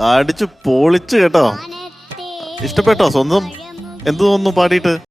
അടിച്ച് പൊളിച്ച് കേട്ടോ. ഇഷ്ടപ്പെട്ടോ സ്വന്തം? എന്ത് തോന്നുന്നു പാടിയിട്ട്?